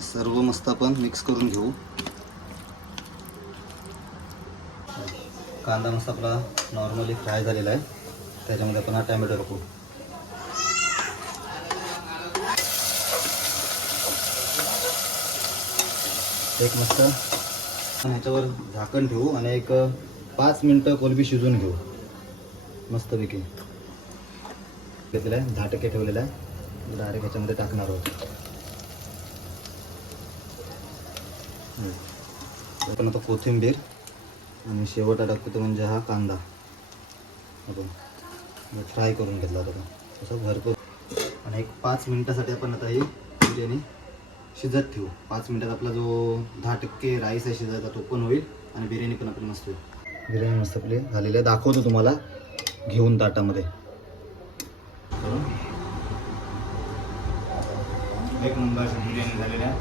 सर्व मस्त आपण मिक्स करून घेऊ. कांदा मस्त आपला नॉर्मली फ्राय झालेला आहे. त्याच्यामध्ये आपण हा टॅमॅटो टाकू. एक मस्त ह्याच्यावर झाकण ठेवू आणि एक 5 मिनटं कोलंबी शिजवून घेऊ मस्तपैकी. घेतलेला आहे 10% ठेवलेला आहे. डायरेक्ट ह्याच्यामध्ये टाकणार आहोत. आपण आता कोथिंबीर आणि शेवटा टाकतो तो म्हणजे हा कांदा आपण फ्राय करून घेतला होता तसं भरपूर. आणि एक 5 मिनटासाठी आपण आता ही बिर्याणी शिजत ठेवू. 5 मिनटात आपला जो 10% राईस आहे शिजायचा तो पण होईल आणि बिर्याणी पण आपली मस्त होईल. बिर्याणी मस्त आपली झालेली आहे. दाखवतो तुम्हाला घेऊन ताटामध्ये. एक नंबर बिर्याणी झालेली आहे.